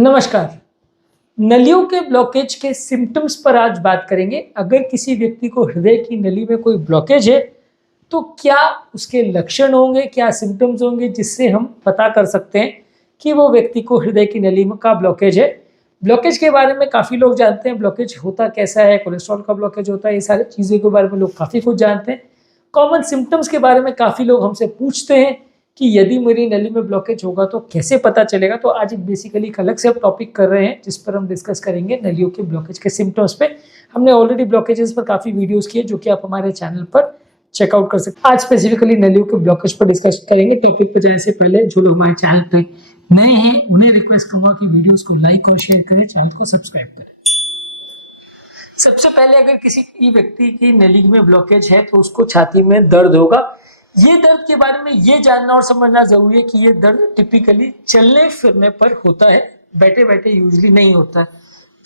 नमस्कार। नलियों के ब्लॉकेज के सिम्टम्स पर आज बात करेंगे। अगर किसी व्यक्ति को हृदय की नली में कोई ब्लॉकेज है तो क्या उसके लक्षण होंगे, क्या सिम्टम्स होंगे जिससे हम पता कर सकते हैं कि वो व्यक्ति को हृदय की नली में का ब्लॉकेज है। ब्लॉकेज के बारे में काफ़ी लोग जानते हैं, ब्लॉकेज होता कैसा है, कोलेस्ट्रॉल का ब्लॉकेज होता है, ये सारी चीज़ों के बारे में लोग काफ़ी कुछ जानते हैं। कॉमन सिम्टम्स के बारे में काफ़ी लोग हमसे पूछते हैं कि यदि मेरी नली में ब्लॉकेज होगा तो कैसे पता चलेगा। तो आज एक बेसिकली एक अलग से टॉपिक कर रहे हैं जिस पर हम डिस्कस करेंगे नलियों के ब्लॉकेज के सिम्टम्स पे। हमने ऑलरेडी ब्लॉकेजेस पर काफ़ी वीडियोस किए जो कि आप हमारे चैनल पर चेकआउट कर सकते हैं। आज स्पेसिफिकली नलियों के ब्लॉकेज पर डिस्कस करेंगे। टॉपिक पर जाने से पहले जो लोग हमारे चैनल पर नए हैं उन्हें रिक्वेस्ट करूंगा कि वीडियोस को लाइक और शेयर करें, चैनल को सब्सक्राइब करें। सबसे पहले अगर किसी व्यक्ति की नली में ब्लॉकेज है तो उसको छाती में दर्द होगा। ये दर्द के बारे में ये जानना और समझना जरूरी है कि ये दर्द टिपिकली चलने फिरने पर होता है, बैठे बैठे यूजली नहीं होता है।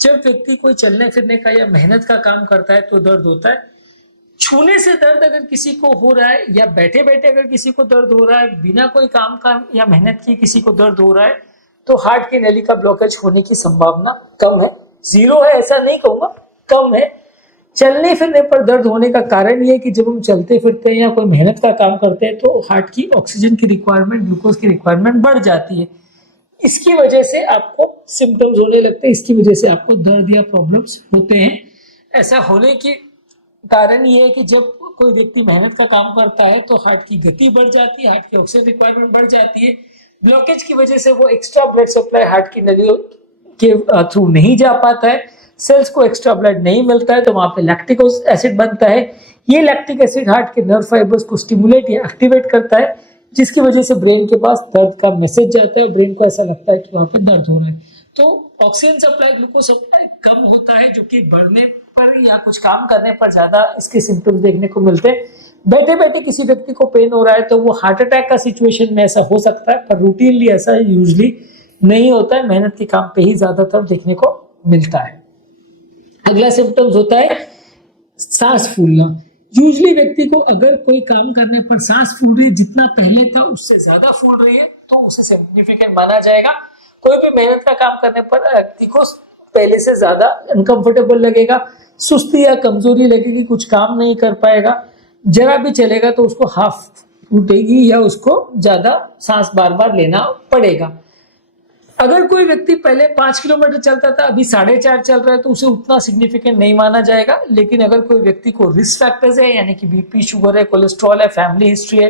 जब व्यक्ति कोई चलने फिरने का या मेहनत का काम करता है तो दर्द होता है। छूने से दर्द अगर किसी को हो रहा है या बैठे बैठे अगर किसी को दर्द हो रहा है, बिना कोई काम का या मेहनत की किसी को दर्द हो रहा है तो हार्ट की नली का ब्लॉकेज होने की संभावना कम है। जीरो है ऐसा नहीं कहूंगा, कम है। चलने फिरने पर दर्द होने का कारण ये है कि जब हम चलते फिरते हैं या कोई मेहनत का काम करते हैं तो हार्ट की ऑक्सीजन की रिक्वायरमेंट, ग्लूकोज की रिक्वायरमेंट बढ़ जाती है। इसकी वजह से आपको सिम्टम्स होने लगते हैं, इसकी वजह से आपको दर्द या प्रॉब्लम्स होते हैं। ऐसा होने के कारण ये है कि जब कोई व्यक्ति मेहनत का काम करता है तो हार्ट की गति बढ़ जाती है, हार्ट की ऑक्सीजन रिक्वायरमेंट बढ़ जाती है। ब्लॉकेज की वजह से वो एक्स्ट्रा ब्लड सप्लाई हार्ट की नलियों के थ्रू नहीं जा पाता है, सेल्स को एक्स्ट्रा ब्लड नहीं मिलता है तो वहां पे लैक्टिक एसिड बनता है। ये लैक्टिक एसिड हार्ट के नर्व फाइबर्स को स्टिमुलेट या एक्टिवेट करता है, जिसकी वजह से ब्रेन के पास दर्द का मैसेज जाता है और ब्रेन को ऐसा लगता है कि वहां पे दर्द हो रहा है। तो ऑक्सीजन सप्लाई, ग्लूकोज सप्लाई कम होता है, जो कि बढ़ने पर या कुछ काम करने पर ज्यादा इसके सिम्टम्स देखने को मिलते हैं। बैठे बैठे किसी व्यक्ति को पेन हो रहा है तो वो हार्ट अटैक का सिचुएशन में ऐसा हो सकता है, पर रूटीनली ऐसा यूजली नहीं होता है। मेहनत के काम पे ही ज्यादातर देखने को मिलता है। अगला सिम्टम्स होता है सांस फूलना। यूजली व्यक्ति को अगर कोई काम करने पर सांस फूल रही है, जितना पहले था उससे ज्यादा फूल रही है तो उसे सिग्निफिकेंट माना जाएगा। कोई भी मेहनत का काम करने पर व्यक्ति को पहले से ज्यादा अनकंफर्टेबल लगेगा, सुस्ती या कमजोरी लगेगी, कुछ काम नहीं कर पाएगा, जरा भी चलेगा तो उसको हाफ फूटेगी या उसको ज्यादा सांस बार बार लेना पड़ेगा। अगर कोई व्यक्ति पहले 5 किलोमीटर चलता था, अभी 4.5 चल रहा है तो उसे उतना सिग्निफिकेंट नहीं माना जाएगा। लेकिन अगर कोई व्यक्ति को रिस्क फैक्टर्स है, यानी कि बीपी, शुगर है, कोलेस्ट्रॉल है, फैमिली हिस्ट्री है,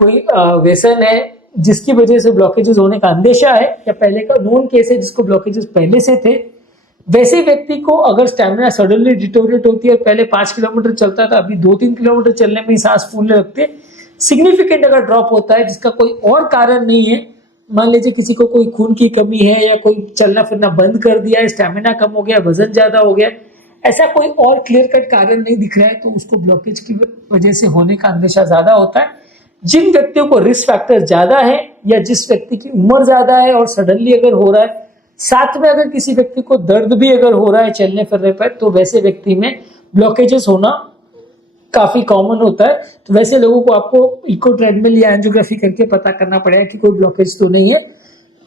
कोई व्यसन है जिसकी वजह से ब्लॉकेजेस होने का अंदेशा है, या पहले का नोन केस है जिसको ब्लॉकेजेस पहले से थे, वैसे व्यक्ति को अगर स्टैमिना सडनली डिटोरेट होती है, पहले 5 किलोमीटर चलता था अभी 2-3 किलोमीटर चलने में ही सांस फूलने लगती है, सिग्निफिकेंट अगर ड्रॉप होता है जिसका कोई और कारण नहीं है, मान लीजिए किसी को कोई खून की कमी है या कोई चलना फिरना बंद कर दिया है, स्टैमिना कम हो गया, वजन ज्यादा हो गया, ऐसा कोई और क्लियर कट कारण नहीं दिख रहा है तो उसको ब्लॉकेज की वजह से होने का अंदेशा ज्यादा होता है। जिन व्यक्तियों को रिस्क फैक्टर ज्यादा है या जिस व्यक्ति की उम्र ज्यादा है और सडनली अगर हो रहा है, साथ में अगर किसी व्यक्ति को दर्द भी अगर हो रहा है चलने फिरने पर, तो वैसे व्यक्ति में ब्लॉकेजेस होना काफी कॉमन होता है। तो वैसे लोगों को आपको इको ट्रेडमिल या एंजियोग्राफी करके पता करना पड़ेगा कि कोई ब्लॉकेज तो नहीं है।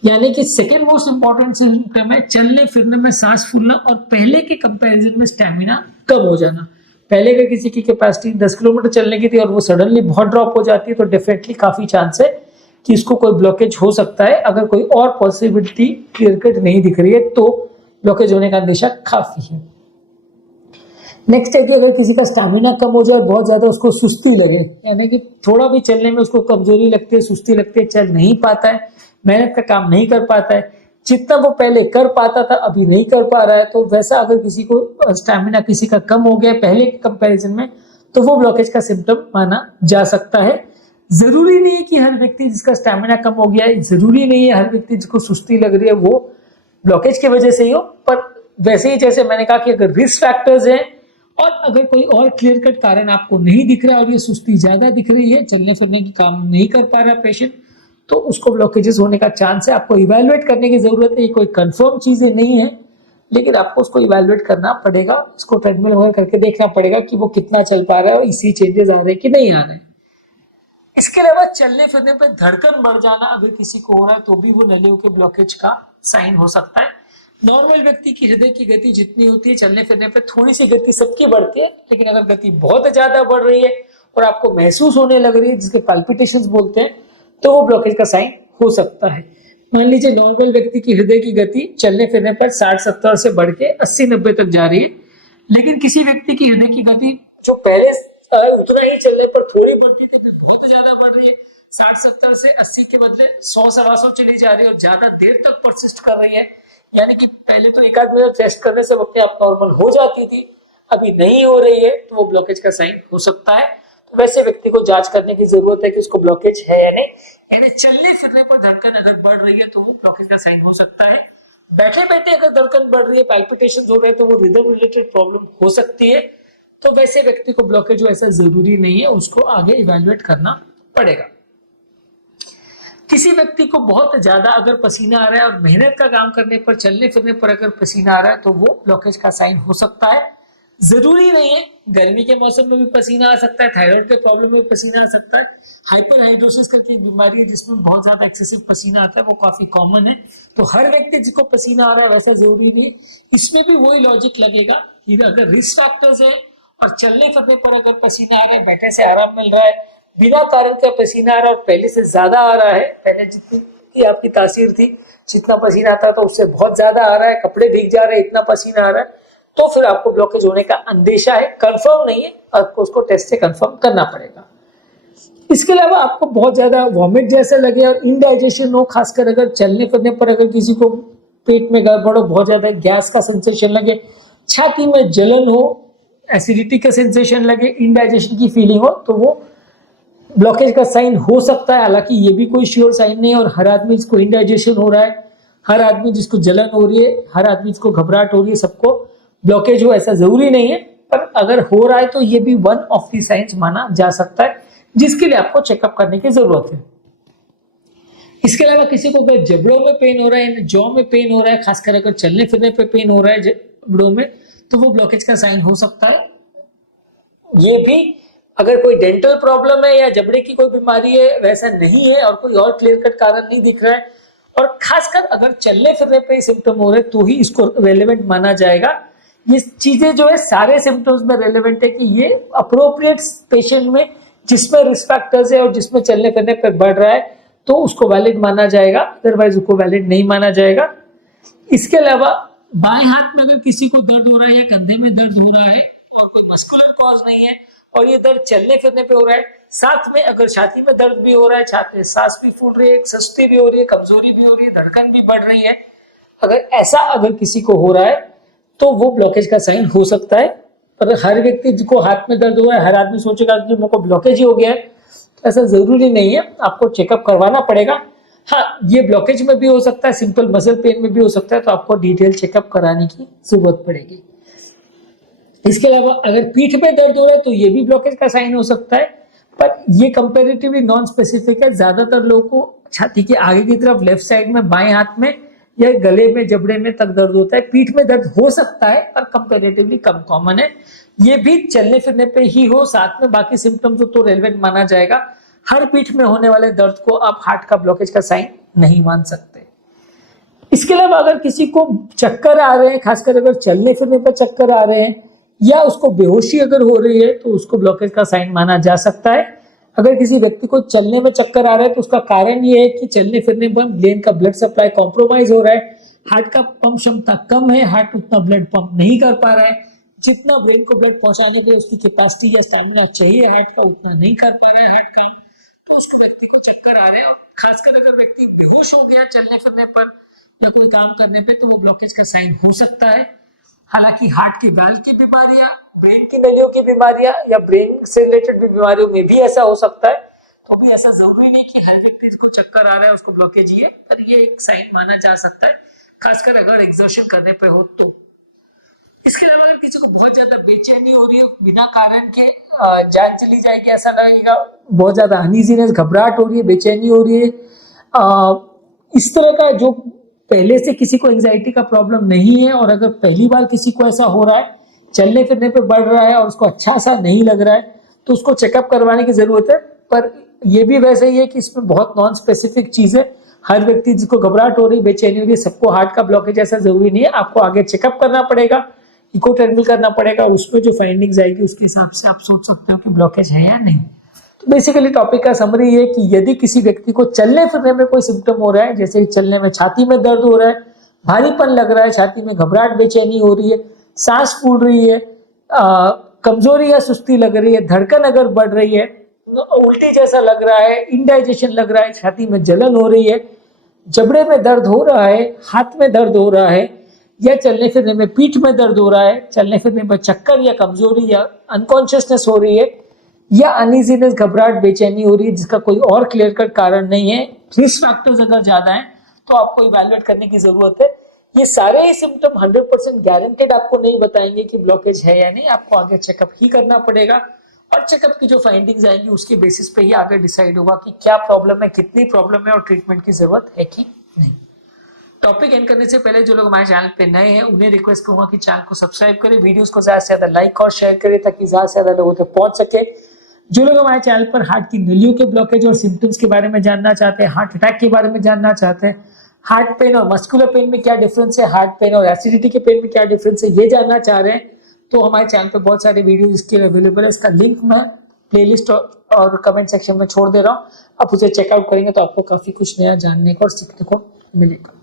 यानी कि सेकेंड मोस्ट इंपॉर्टेंट सिम्टम है चलने फिरने में सांस फूलना और पहले के कंपैरिजन में स्टैमिना कम हो जाना। पहले अगर किसी की कैपेसिटी 10 किलोमीटर चलने की थी और वो सडनली बहुत ड्रॉप हो जाती है तो डेफिनेटली काफी चांस है कि इसको कोई ब्लॉकेज हो सकता है। अगर कोई और पॉसिबिलिटी क्लियर कट नहीं दिख रही है तो ब्लॉकेज होने का अंदेशा काफी है। नेक्स्ट है कि अगर किसी का स्टैमिना कम हो जाए, बहुत ज्यादा उसको सुस्ती लगे, यानी कि थोड़ा भी चलने में उसको कमजोरी लगती है, सुस्ती लगती है, चल नहीं पाता है, मेहनत का काम नहीं कर पाता है, जितना वो पहले कर पाता था अभी नहीं कर पा रहा है, तो वैसा अगर किसी को स्टैमिना किसी का कम हो गया पहले के कंपैरिजन में तो वो ब्लॉकेज का सिम्टम माना जा सकता है। जरूरी नहीं है कि हर व्यक्ति जिसका स्टैमिना कम हो गया है, जरूरी नहीं है हर व्यक्ति जिसको सुस्ती लग रही है वो ब्लॉकेज की वजह से ही हो, पर वैसे ही जैसे मैंने कहा कि अगर रिस्क फैक्टर्स हैं और अगर कोई और क्लियर कट कारण आपको नहीं दिख रहा और ये सुस्ती ज्यादा दिख रही है, चलने फिरने की काम नहीं कर पा रहा पेशेंट, तो उसको ब्लॉकेजेस होने का चांस है। आपको इवैल्यूएट करने की जरूरत है। ये कोई कंफर्म चीजें नहीं है, लेकिन आपको उसको इवैल्यूएट करना पड़ेगा, उसको ट्रेडमिल वगैरह करके देखना पड़ेगा कि वो कितना चल पा रहा है और इसी चेंजेस आ रहे हैं कि नहीं आ रहे हैं। इसके अलावा चलने फिरने पर धड़कन बढ़ जाना अगर किसी को हो रहा है तो भी वो नलियों के ब्लॉकेज का साइन हो सकता है। नॉर्मल व्यक्ति की हृदय की गति जितनी होती है, चलने फिरने पर थोड़ी सी गति सबकी बढ़ती है, लेकिन अगर गति बहुत ज्यादा बढ़ रही है और आपको महसूस होने लग रही है, जिसके पाल्पिटेशंस बोलते हैं, तो वो ब्लॉकेज का साइन हो सकता है। मान लीजिए नॉर्मल व्यक्ति की हृदय की गति चलने फिरने पर 60-70 से बढ़ के 80-90 तक जा रही है, लेकिन किसी व्यक्ति की हृदय की गति जो पहले उतना ही चलने पर थोड़ी बढ़ती थी, फिर बहुत ज्यादा बढ़ रही है, 60-70 से 80 के बदले 100-125 चली जा रही है और ज्यादा देर तक परसिस्ट कर रही है। यानी कि पहले तो एक आध मिनट रेस्ट करने से अपने आप नॉर्मल हो जाती थी, अभी नहीं हो रही है, तो वो ब्लॉकेज का साइन हो सकता है। तो वैसे व्यक्ति को जांच करने की जरूरत है कि उसको ब्लॉकेज है या नहीं। यानी चलने फिरने पर धड़कन अगर बढ़ रही है तो वो ब्लॉकेज का साइन हो सकता है। बैठे बैठे अगर धड़कन बढ़ रही है, पाल्पिटेशन हो रहे हैं, तो वो रिदम रिलेटेड प्रॉब्लम हो सकती है। तो वैसे व्यक्ति को ब्लॉकेज ऐसा जरूरी नहीं है, उसको आगे इवेल्युएट करना पड़ेगा। किसी व्यक्ति को बहुत ज्यादा अगर पसीना आ रहा है और मेहनत का काम करने पर, चलने फिरने पर अगर पसीना आ रहा है, तो वो ब्लॉकेज का साइन हो सकता है। जरूरी नहीं है, गर्मी के मौसम में भी पसीना आ सकता है, थायराइड के प्रॉब्लम में पसीना आ सकता है, हाइपरहाइड्रोसिस करके एक बीमारी है जिसमें बहुत ज्यादा एक्सेसिव पसीना आता है, वो काफी कॉमन है। तो हर व्यक्ति जिसको पसीना आ रहा है वैसा जरूरी नहीं है। इसमें भी वही लॉजिक लगेगा कि अगर रिस्क फैक्टर्स है और चलने फिरने पर अगर पसीना आ रहा है, बैठने से आराम मिल रहा है, बिना कारण का पसीना आ रहा है और पहले से ज्यादा आ रहा है, पहले जितनी आपकी तासीर थी, जितना पसीना आता था उससे बहुत ज्यादा आ रहा है, कपड़े भीग जा रहे हैं, इतना पसीना आ रहा है, तो फिर आपको ब्लॉकेज होने का अंदेशा है। कंफर्म नहीं है, आपको उसको टेस्ट से कंफर्म करना पड़ेगा। इसके अलावा आपको बहुत ज्यादा वॉमिट जैसे लगे और इनडाइजेशन हो, खासकर अगर चलने फिरने पर अगर किसी को पेट में गड़बड़ हो, बहुत ज्यादा गैस का सेंसेशन लगे, छाती में जलन हो, एसिडिटी का सेंसेशन लगे, इनडाइजेशन की फीलिंग हो, तो वो ब्लॉकेज का साइन हो सकता है। हालांकि ये भी कोई श्योर साइन नहीं है, और हर आदमी जिसको इनडाइजेशन हो रहा है, हर आदमी जिसको जलन हो रही है, हर आदमी जिसको घबराहट हो रही है, सबको ब्लॉकेज हो ऐसा जरूरी नहीं है। पर अगर हो रहा है तो ये भी वन ऑफ द साइंस माना जा सकता है, जिसके लिए आपको चेकअप करने की जरूरत है। इसके अलावा किसी को अगर जबड़ों में पेन हो रहा है, जॉ में पेन हो रहा है, खासकर अगर चलने फिरने पे पेन हो रहा है जबड़ों में, तो वो ब्लॉकेज का साइन हो सकता है। ये भी अगर कोई डेंटल प्रॉब्लम है या जबड़े की कोई बीमारी है वैसा नहीं है, और कोई और क्लियर कट कारण नहीं दिख रहा है, और खासकर अगर चलने फिरने पे सिम्टम हो रहे हैं, तो ही इसको रेलेवेंट माना जाएगा। ये चीजें जो है सारे सिम्टम्स में रेलेवेंट है कि ये अप्रोप्रिएट पेशेंट में जिसमें रिस्क फैक्टर्स है और जिसमें चलने फिरने पे बढ़ रहा है, तो उसको वैलिड माना जाएगा, अदरवाइज उसको वैलिड नहीं माना जाएगा। इसके अलावा बाएं हाथ में अगर किसी को दर्द हो रहा है या कंधे में दर्द हो रहा है और कोई मस्कुलर कॉज नहीं है, और ये दर्द चलने फिरने पे हो रहा है, साथ में अगर छाती में दर्द भी हो रहा है, छाती में सांस भी फूल रही है, सुस्ती भी हो रही है, कमजोरी भी हो रही है, धड़कन भी बढ़ रही है, अगर किसी को हो रहा है, तो वो ब्लॉकेज का साइन हो सकता है। पर हर व्यक्ति जिसको हाथ में दर्द हो रहा है, हर आदमी सोचेगा कि मेरे को ब्लॉकेज ही हो गया है, तो ऐसा जरूरी नहीं है, आपको चेकअप करवाना पड़ेगा। हाँ, ये ब्लॉकेज में भी हो सकता है, सिंपल मसल पेन में भी हो सकता है, तो आपको डिटेल चेकअप कराने की जरूरत पड़ेगी। इसके अलावा अगर पीठ में दर्द हो रहा है, तो ये भी ब्लॉकेज का साइन हो सकता है, पर ये कंपैरेटिवली नॉन स्पेसिफिक है। ज्यादातर लोगों को छाती के आगे की तरफ लेफ्ट साइड में, बाएं हाथ में या गले में, जबड़े में तक दर्द होता है। पीठ में दर्द हो सकता है, पर कंपैरेटिवली कम कॉमन है। ये भी चलने फिरने पे ही हो, साथ में बाकी सिम्टम्स हो तो रेलेवेंट माना जाएगा। हर पीठ में होने वाले दर्द को आप हार्ट का ब्लॉकेज का साइन नहीं मान सकते। इसके अलावा अगर किसी को चक्कर आ रहे हैं, खासकर अगर चलने फिरने पर चक्कर आ रहे हैं, या उसको बेहोशी अगर हो रही है, तो उसको ब्लॉकेज का साइन माना जा सकता है। अगर किसी व्यक्ति को चलने में चक्कर आ रहा है, तो उसका कारण ये है कि चलने फिरने पर ब्रेन का ब्लड सप्लाई कॉम्प्रोमाइज हो रहा है, हार्ट का पंप क्षमता कम है, हार्ट उतना ब्लड पंप नहीं कर पा रहा है, जितना ब्रेन को ब्लड पहुंचाने के उसकी कैपेसिटी या स्टैमिना चाहिए हार्ट का, उतना नहीं कर पा रहा है हार्ट का, तो उसको व्यक्ति को चक्कर आ रहे हैं। और खासकर अगर व्यक्ति बेहोश हो गया चलने फिरने पर या कोई काम करने पे, तो वो ब्लॉकेज का साइन हो सकता है। हालांकि हार्ट की वाल्व की बीमारियां, ब्रेन की नलियों की बीमारियां या ब्रेन से रिलेटेड बीमारियों में भी ऐसा हो सकता है, तो भी ऐसा जरूरी नहीं कि हर व्यक्ति को चक्कर आ रहा है उसको ब्लॉकेज ही है, पर ये एक साइन माना जा सकता है, खासकर अगर एक्सर्शन करने पे हो तो। इसके अलावा अगर किसी को बहुत ज्यादा बेचैनी हो रही है, बिना कारण के जान चली जाएगी ऐसा लगेगा, बहुत ज्यादा अनईजीनेस, घबराहट हो रही है, बेचैनी हो रही है, इस तरह का जो पहले से किसी को एंजाइटी का प्रॉब्लम नहीं है, और अगर पहली बार किसी को ऐसा हो रहा है, चलने फिरने पे बढ़ रहा है और उसको अच्छा सा नहीं लग रहा है, तो उसको चेकअप करवाने की जरूरत है। पर यह भी वैसे ही है कि इसमें बहुत नॉन स्पेसिफिक चीज है, हर व्यक्ति जिसको घबराहट हो रही, बेचैनी हो रही है, सबको हार्ट का ब्लॉकेज ऐसा जरूरी नहीं है। आपको आगे चेकअप करना पड़ेगा, इको टर्मिनल करना पड़ेगा, उसमें जो फाइंडिंग्स आएगी उसके हिसाब से आप सोच सकते हो कि ब्लॉकेज है या नहीं। तो बेसिकली टॉपिक का समरी ये कि यदि किसी व्यक्ति को चलने फिरने में कोई सिम्टम हो रहा है, जैसे चलने में छाती में दर्द हो रहा है, भारीपन लग रहा है, छाती में घबराहट बेचैनी हो रही है, सांस फूल रही है, कमजोरी या सुस्ती लग रही है, धड़कन अगर बढ़ रही है, उल्टी जैसा लग रहा है, इंडाइजेशन लग रहा है, छाती में जलन हो रही है, जबड़े में दर्द हो रहा है, हाथ में दर्द हो रहा है, या चलने फिरने में पीठ में दर्द हो रहा है, चलने फिरने में चक्कर या कमजोरी या अनकॉन्शियसनेस हो रही है, या अनइजीनेस घबराहट बेचैनी हो रही है जिसका कोई और क्लियर कट कारण नहीं है, रिस्क फैक्टर्स अगर ज्यादा हैं तो आपको इवैल्यूएट करने की जरूरत है। ये सारे ही सिम्टम 100% गारंटेड आपको नहीं बताएंगे कि ब्लॉकेज है या नहीं, आपको आगे चेकअप ही करना पड़ेगा और चेकअप की जो फाइंडिंग्स आएंगी उसके बेसिस पे ही आगे डिसाइड होगा कि क्या प्रॉब्लम है, कितनी प्रॉब्लम है और ट्रीटमेंट की जरूरत है कि नहीं। टॉपिक एंड करने से पहले जो लोग हमारे चैनल पे नए हैं उन्हें रिक्वेस्ट करूंगा कि चैनल को सब्सक्राइब करें, वीडियोस को ज्यादा से ज्यादा लाइक और शेयर करें ताकि ज्यादा से ज्यादा लोगों तक पहुंच सके। जो लोग हमारे चैनल पर हार्ट की नलियों के ब्लॉकेज और सिम्टम्स के बारे में जानना चाहते हैं, हार्ट अटैक के बारे में जानना चाहते हैं, हार्ट पेन और मस्कुलर पेन में क्या डिफरेंस है, हार्ट पेन और एसिडिटी के पेन में क्या डिफरेंस है, ये जानना चाह रहे हैं तो हमारे चैनल पर बहुत सारे वीडियो इसके लिए अवेलेबल है। इसका लिंक मैं प्लेलिस्ट और कमेंट सेक्शन में छोड़ दे रहा हूँ, आप उसे चेकआउट करेंगे तो आपको काफी कुछ नया जानने को और सीखने को मिलेगा।